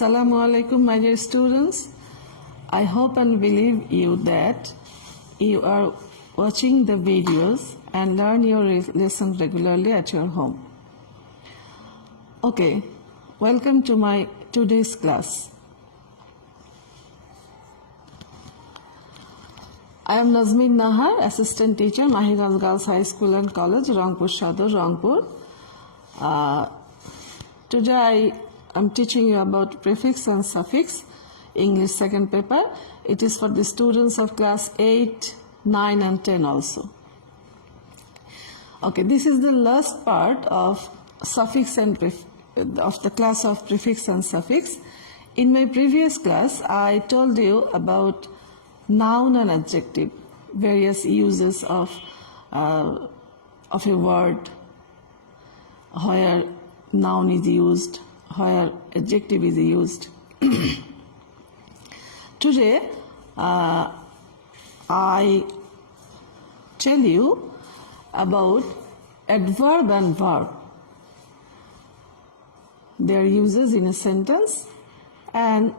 Assalamu alaikum, my dear students. I hope and believe you that you are watching the videos and learn your lesson regularly at your home. Okay, welcome to my today's class. I am Najmin Nahar, assistant teacher, Mahigonj Girls High School and College, Rangpur Sadar, Rangpur. Today I am teaching you about prefix and suffix, English second paper. It is for the students of class 8, 9 and 10 also. Okay, this is the last part of suffix and of the class of prefix and suffix. In my previous class, I told you about noun and adjective, various uses of a word, where noun is used, where adjective is used. Today, I tell you about adverb and verb, their uses in a sentence, and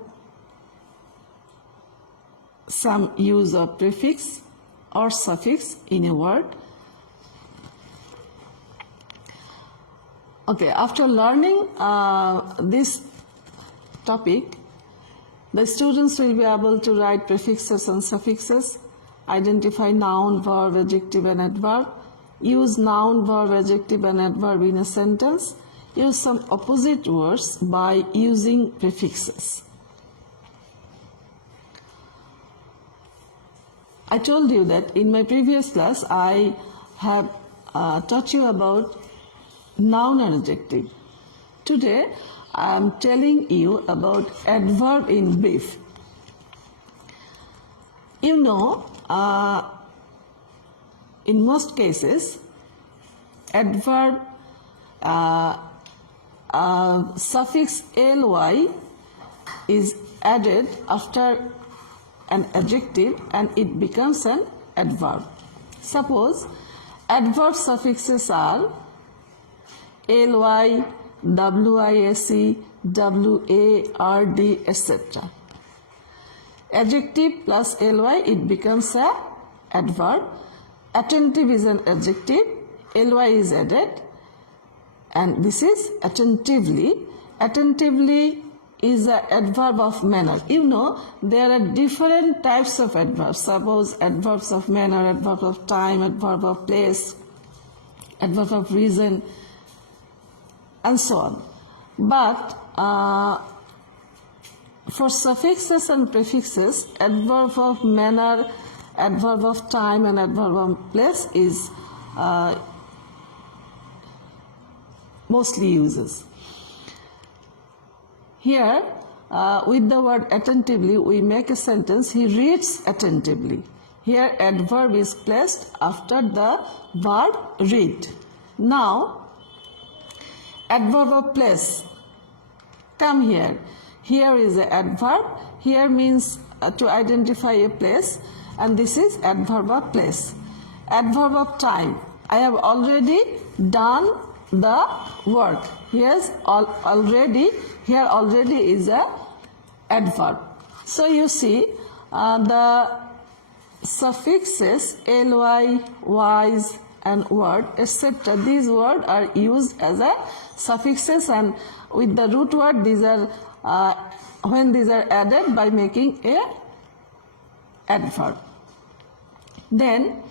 some use of prefix or suffix in a word. Okay, after learning this topic, the students will be able to write prefixes and suffixes, identify noun, verb, adjective and adverb, use noun, verb, adjective and adverb in a sentence, use some opposite words by using prefixes. I told you that in my previous class I have taught you about noun and adjective. Today I am telling you about adverb in brief. You know, in most cases, adverb suffix ly is added after an adjective and it becomes an adverb. Suppose adverb suffixes are ly, wis, ward, etc. Adjective plus ly, it becomes a adverb. Attentive is an adjective, ly is added, and this is attentively. Attentively is an adverb of manner. You know, there are different types of adverbs. Suppose adverbs of manner, adverb of time, adverb of place, adverb of reason, and so on. But for suffixes and prefixes, adverb of manner, adverb of time and adverb of place is mostly uses. Here, with the word attentively, we make a sentence, he reads attentively. Here, adverb is placed after the verb read. Now, adverb of place, come here. Here is an adverb. Here means to identify a place, and this is adverb of place. Adverb of time, I have already done the work. Here already is a adverb. So you see the suffixes ly, wise and word, etc. These words are used as a suffixes, and with the root word these are when these are added by making a adverb. Then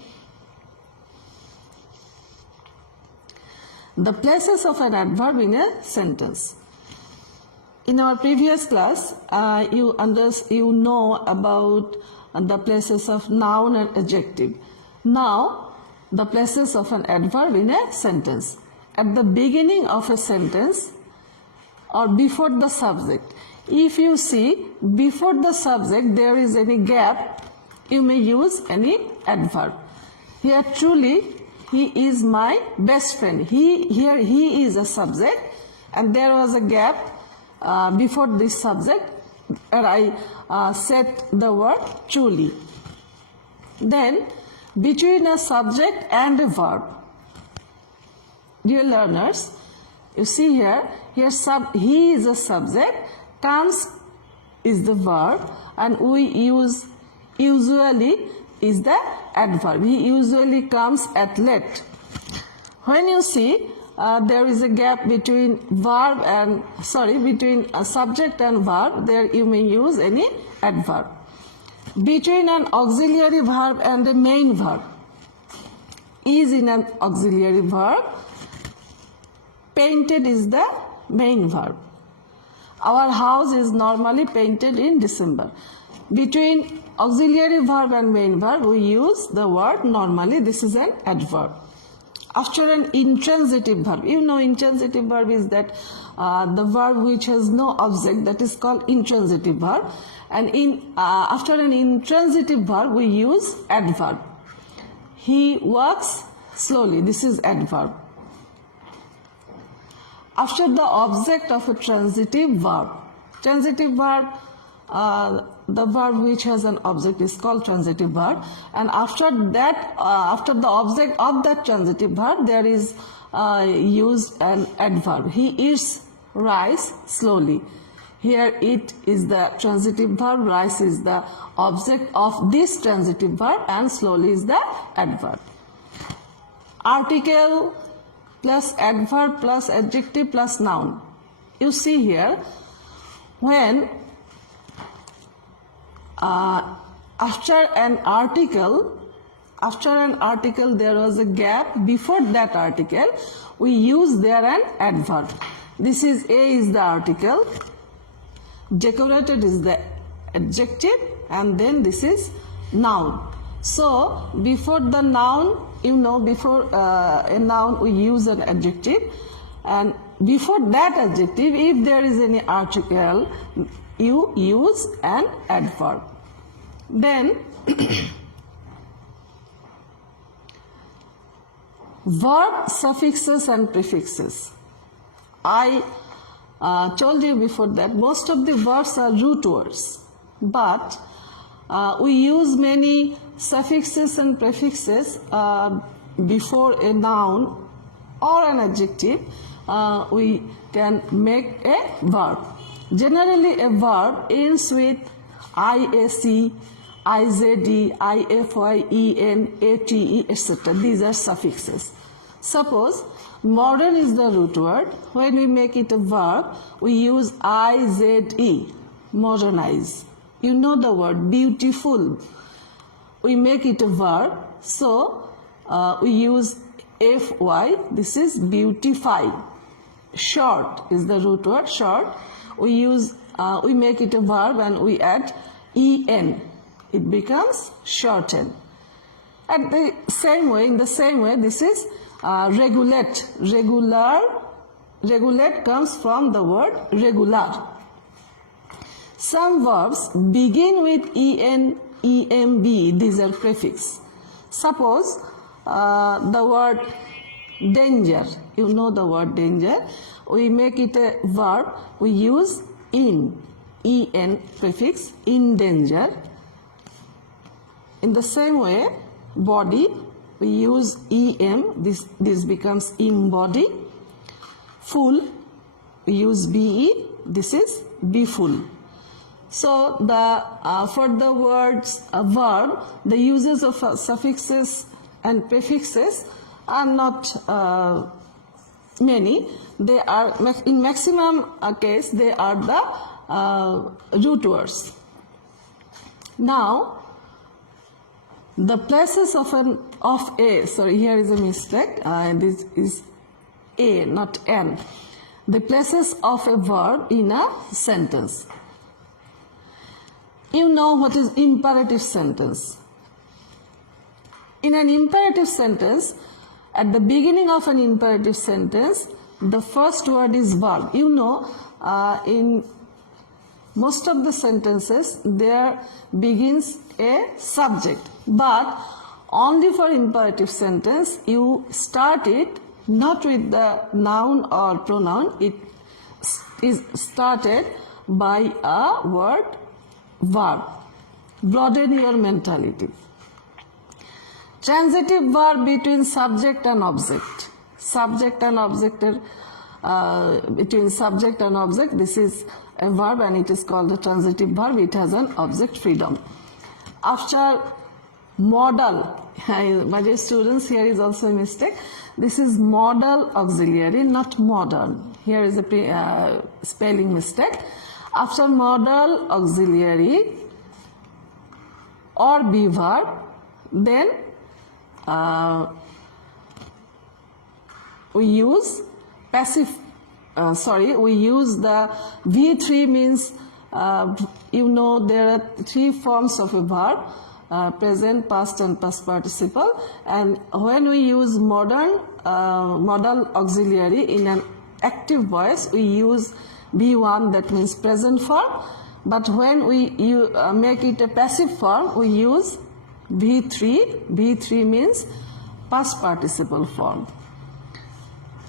the places of an adverb in a sentence. In our previous class, you know about the places of noun and adjective. Now, the places of an adverb in a sentence. At the beginning of a sentence or before the subject. If you see before the subject there is any gap, you may use any adverb. Here, truly, he is my best friend. Here he is a subject, and there was a gap before this subject, and I said the word truly. Then, between a subject and a verb. Dear learners, you see here he is a subject Comes is the verb, and we use usually is the adverb. He usually comes at late. When you see there is a gap between between a subject and verb, there you may use any adverb. Between an auxiliary verb and a main verb. Is in an auxiliary verb. Painted is the main verb. Our house is normally painted in December. Between auxiliary verb and main verb, we use the word normally. This is an adverb. After an intransitive verb, you know intransitive verb is that the verb which has no object, that is called intransitive verb. And after an intransitive verb, we use adverb. He walks slowly. This is adverb. After the object of a transitive verb, the verb which has an object is called transitive verb, and after that, after the object of that transitive verb, there is used an adverb. He eats rice slowly. Here it is the transitive verb, rice is the object of this transitive verb, and slowly is the adverb. Article plus adverb plus adjective plus noun. You see here, when after an article there was a gap before that article, we use there an adverb. This is A is the article, decorated is the adjective, and then this is noun. So before the noun, you know, before a noun we use an adjective, and before that adjective, if there is any article, you use an adverb. Then verb suffixes and prefixes. I told you before that most of the verbs are root words, but we use many suffixes and prefixes before a noun or an adjective. We can make a verb. Generally, a verb ends with IAC, IZD, IFYEN, ATE, etc. These are suffixes. Suppose modern is the root word. When we make it a verb, we use IZE, modernize. You know the word beautiful. We make it a verb, so we use FY, this is beautify. Short is the root word, short. We make it a verb and we add EN. It becomes shorten. In the same way, this is regulate. Regulate comes from the word regular. Some verbs begin with EN, EMB. These are prefix. Suppose the word danger. You know the word danger. We make it a verb. We use in, EN prefix, in danger. In the same way, body, we use EM. This becomes embody. Full, we use BE. This is be full. So for the words verb, the uses of suffixes and prefixes are not many. They are, in maximum case, they are the root words. Now, the places of a, sorry, here is a mistake. This is A, not N. The places of a verb in a sentence. You know what is imperative sentence. In an imperative sentence, at the beginning of an imperative sentence, the first word is verb. You know, in most of the sentences, there begins a subject. But only for imperative sentence, you start it not with the noun or pronoun. It is started by a word verb. Broaden your mentality. Transitive verb between subject and object. Subject and object between subject and object. This is a verb and it is called a transitive verb. It has an object freedom. After modal, my dear students, here is also a mistake. This is modal auxiliary, not modern. Here is a spelling mistake. After modal auxiliary or be verb, then we use we use the V3 means, there are three forms of a verb, present, past and past participle, and when we use modal auxiliary in an active voice, we use V1, that means present form, but when we make it a passive form, we use V3. V3 means past participle form.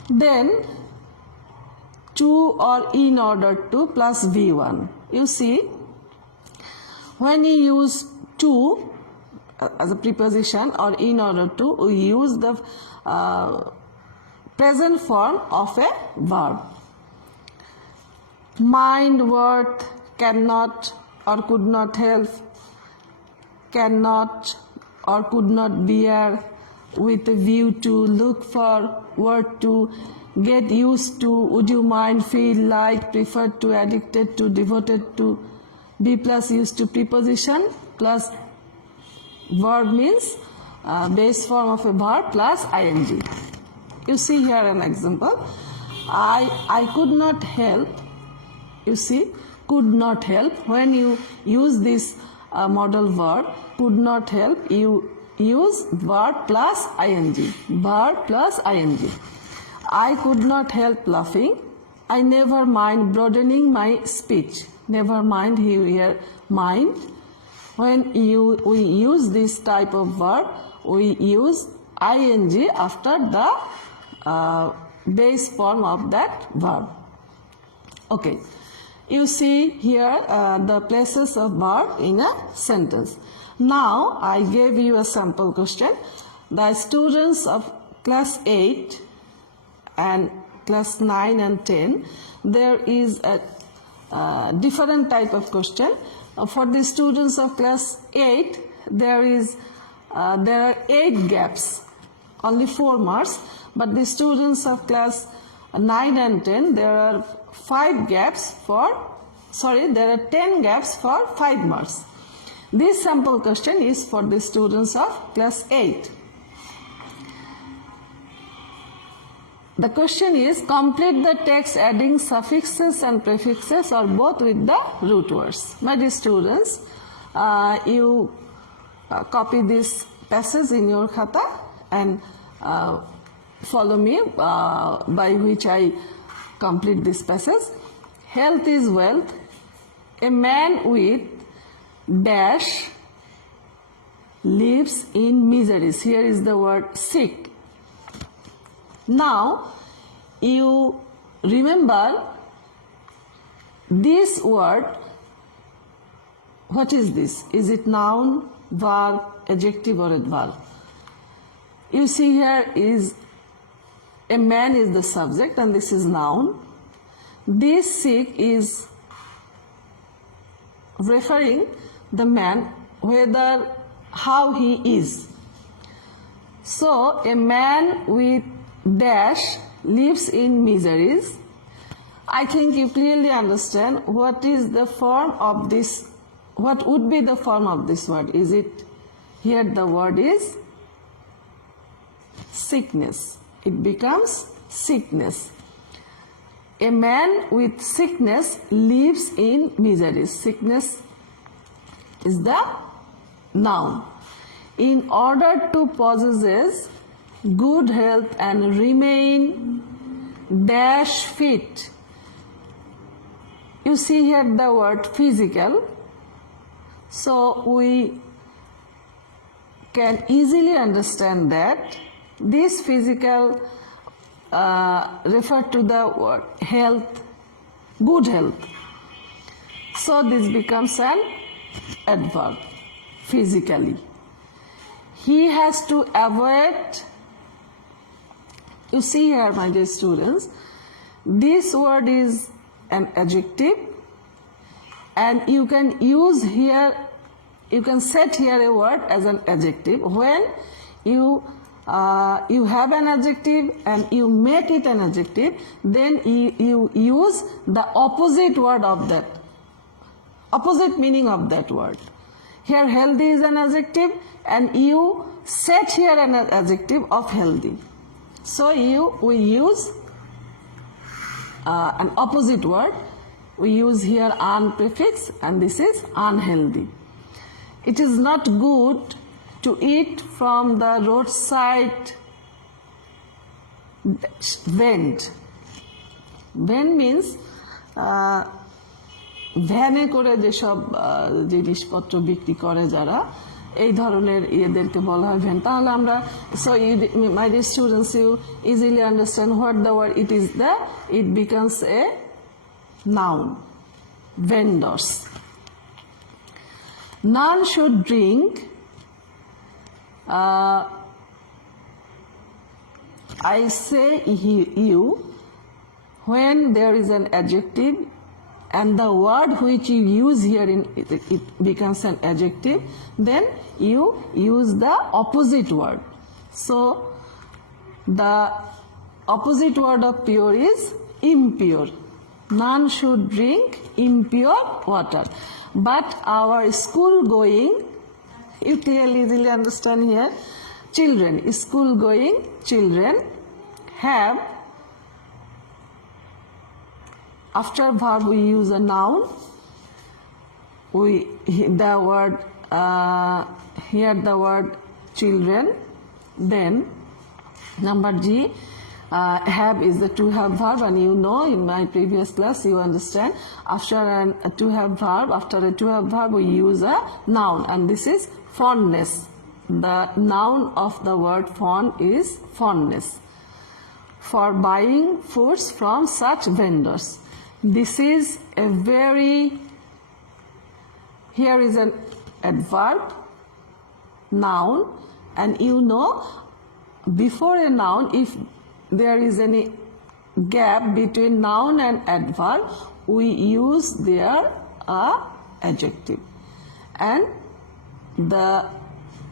Then to or in order to plus V1. You see, when you use to as a preposition or in order to, we use the present form of a verb. Mind, worth, cannot or could not help, cannot or could not bear, with a view to, look for, worth to, get used to, would you mind, feel like, prefer to, addicted to, devoted to. Be plus used to preposition plus verb means base form of a verb plus ing. You see here an example. I could not help. You see, could not help. When you use this modal verb, could not help, you use verb plus ing. Verb plus ing. I could not help laughing. I never mind broadening my speech. Never mind, here mind. When we use this type of verb, we use ing after the base form of that verb. Okay. You see here the places of verb in a sentence. Now I gave you a sample question. The students of class 8 and class 9 and 10, there is a different type of question. For the students of class 8, there are 8 gaps, only 4 marks. But the students of class 9 and 10, there are 10 gaps for 5 marks. This sample question is for the students of class 8. The question is, complete the text adding suffixes and prefixes or both with the root words. My dear students, you copy this passage in your khata and follow me by which I complete this passage. Health is wealth. A man with dash lives in miseries. Here is the word sick. Now, you remember this word. What is this? Is it noun, verb, adjective or adverb? You see here is a man is the subject and this is noun. This sick is referring the man, whether, how he is. So, a man with dash lives in miseries. I think you clearly understand what is the form of this, what would be the form of this word. Is it, here the word is sickness. It becomes sickness. A man with sickness lives in miseries. Sickness is the noun. In order to possess good health and remain dash fit. You see here the word physical. So we can easily understand that this physical refer to the word health, good health. So this becomes an adverb, physically. He has to avoid, you see here my dear students, This word is an adjective, and you can use here, you can set here a word as an adjective. When you have an adjective and you make it an adjective, then you use the opposite word of that, opposite meaning of that word. Here healthy is an adjective, and you set here an adjective of healthy. So we use an opposite word. We use here un prefix, and this is unhealthy. It is not good to eat from the roadside vend. Vend means ভ্যানে করে যেসব জিনিসপত্র বিক্রি করে যারা, এই ধরনের ইয়েদেরকে বলা হয় ভ্যান। তাহলে আমরা, so my dear students, you easily understand what the word it is there. It becomes a noun, vendors. None should drink. I say you when there is an adjective and the word which you use here it becomes an adjective, then you use the opposite word. So the opposite word of pure is impure. None should drink impure water. But our school going, you clearly easily understand here, children, school going children have, after verb we use a noun. The word here the word children. Then number G, have is the to have verb, and you know in my previous class you understand, after a to have verb, after a to have verb we use a noun, and this is fondness. The noun of the word fond is fondness. For buying foods from such vendors. This is a very, here is an adverb, noun, and you know before a noun, if there is any gap between noun and adverb, we use there a adjective, and the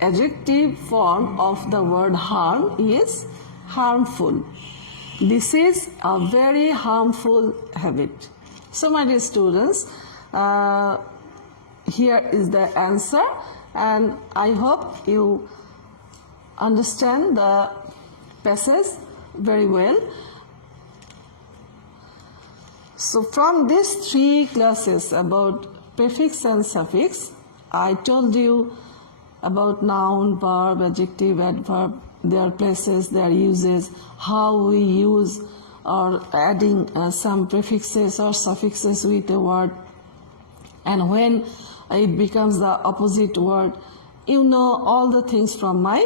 adjective form of the word harm is harmful. This is a very harmful habit. So my dear students, here is the answer, and I hope you understand the passage very well. So from these 3 classes about prefix and suffix, I told you about noun, verb, adjective, adverb, their places, their uses, how we use or adding some prefixes or suffixes with a word, and when it becomes the opposite word. You know all the things from my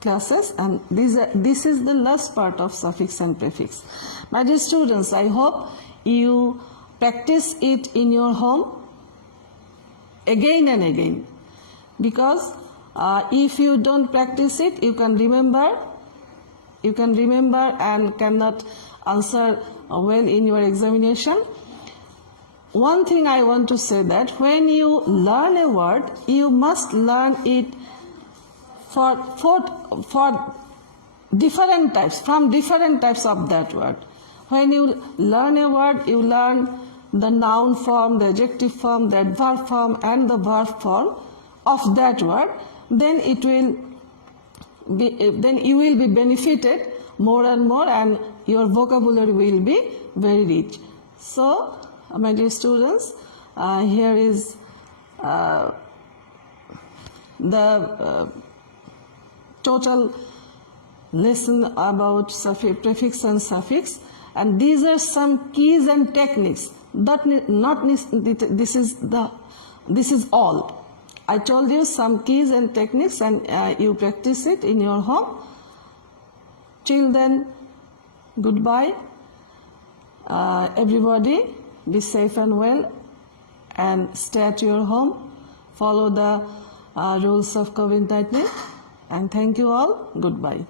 classes, and this is the last part of suffix and prefix. My dear students, I hope you practice it in your home again and again, because if you don't practice it, you can remember and cannot answer well in your examination. One thing I want to say, that when you learn a word, you must learn it for different types, from different types of that word. When you learn a word, you learn the noun form, the adjective form, the adverb form, and the verb form of that word. Then you will be benefited more and more, and your vocabulary will be very rich. So, my dear students, here is the total lesson about prefix and suffix, and these are some keys and techniques. This is all. I told you some keys and techniques, and you practice it in your home. Till then, goodbye. Everybody, be safe and well, and stay at your home. Follow the rules of COVID-19, and thank you all. Goodbye.